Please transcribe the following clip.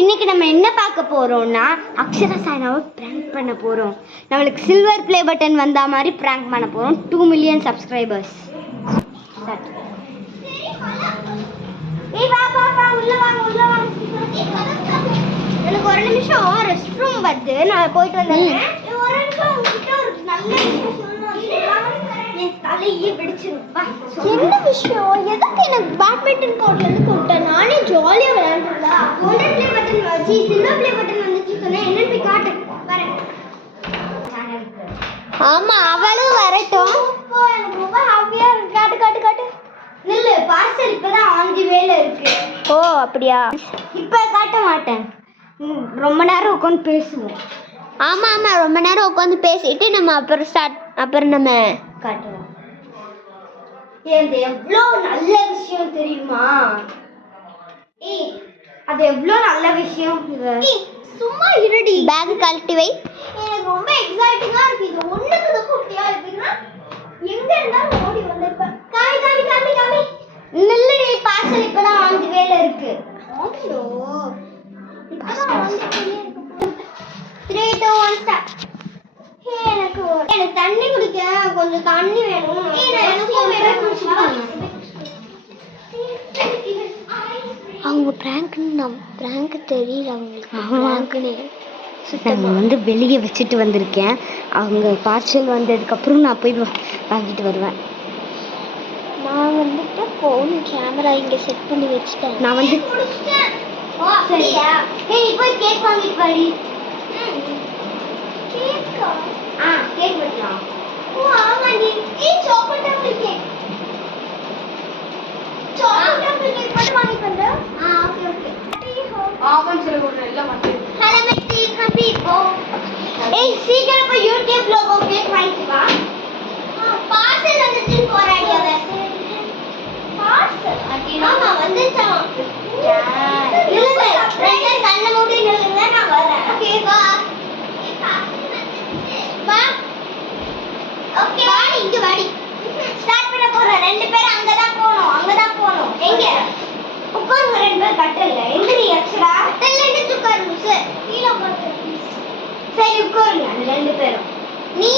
இன்னைக்கு நம்ம என்ன பார்க்க போறோம்னா அக்ஷரா சாய்னாவை பிராங்க் பண்ண போறோம். நம்மளுக்கு சில்வர் ப்ளே பட்டன் வந்தா மாதிரி பிராங்க் பண்ண போறோம். 2 மில்லியன் சப்ஸ்கிரைபர்ஸ். எனக்கு ஒரு நிமிஷம் ரெஸ்ட் ரூம் வருது, நான் போயிட்டு வந்துடுறேன். ஒரு நிமிஷம் உங்ககிட்ட ஒரு நல்ல விஷயம் சொல்லணும். என் தலையே வெடிச்சிருப்பா. என்ன விஷயம்? எதுக்கு எனக்கு பேட்மிண்டன் கோர்ட்லேருந்து கூப்பிட்டேன்? நானே ஜாலியாக விளையாண்டுருந்தா. கோல்டன் ப்ளே பட்டன் வச்சு சில்வர் ப்ளே பட்டன் வந்துச்சு சொன்னேன். என்னன்னு போய் காட்டு வரேன். ஆமா, அவளும் வரட்டும். எனக்கு ரொம்ப ஹாப்பியா இருக்கு. காட்டு காட்டு காட்டு. நில்லு, பார்சல் இப்பதான் ஆஞ்சி வேலை இருக்கு. ஓ அப்படியா? இப்ப காட்ட மாட்டேன், ரொம்ப நேரம் உட்காந்து பேசுவோம். ஆமா ஆமா, ரொம்ப நேரம் உட்காந்து பேசிட்டு நம்ம அப்புறம் நம்ம காட்டுவோம். இது எவ்வளோ நல்ல விஷயம் தெரியுமா? ஏய், அது எவ்வளோ நல்ல விஷயம். சும்மா இருடி, பேக் கழட்டி வை. எனக்கு ரொம்ப எக்ஸைட்டிங்கா இருக்கு. இது ஒண்ணுக்கு தான் குட்டியா இருக்குன்னா எங்க இருந்தாலும் ஓடி வந்திருப்பேன். காமி காமி காமி காமி. நில்லுடி, பார்சல் இப்பதான் ஆஞ்சு வேலை இருக்கு. ஓகே, இப்பதான் 3 2 1 ஸ்டார்ட். எனக்கு தண்ணி குடிக்க கொஞ்சம் தண்ணி வேணும். அவங்க பிராங்க் தெரியல அவங்களுக்கு. நான் வந்து வெளியே வச்சுட்டு வந்திருக்கேன். அவங்க பார்சல் வந்ததுக்கப்புறம் நான் போய் வாங்கிட்டு வருவேன். நான் வந்துட்டு ஃபோன் கேமரா இங்கே செட் பண்ணி வச்சுட்டேன். நான் வந்து சரியா? நீ போய் கேக் வாங்கிட்டு வாடி. கேக்கா? கேக் வெட்டலாம். ஓ ஆமாடி. Chocolate apple cake. Chocolate apple cake மட்டும் வாங்கிட்டு வந்து. Okay okay. ஆமாம் சரி, ஒரு நல்ல மட்டை. ஹலோ மெட்டி ஹாப்பி போ. சீக்கிரம் போய் யூடியூப் லோகோ கேக் வாங்கிட்டு வா. பார்சல் வந்துச்சு போறாடி அவ. பார்சல் ஆமா வந்துச்சா? இல்ல ரெண்டு கண்ணை மூடி நில்லுங்க, நான் வரேன். ஓகே வா. வா. ஓகே வாடி, இங்க வாடி. ஸ்டார்ட் பண்ண போறோம். ரெண்டு பேரும் அங்கதான் போணும். எங்க உட்காருங்க? ரெண்டு பேர் கட்டல. எங்க நீ அக்ஷரா? கட்டல இருந்து உட்காருங்க சார். கீழ உட்காருங்க. சரி உட்காருங்க ரெண்டு பேரும். நீ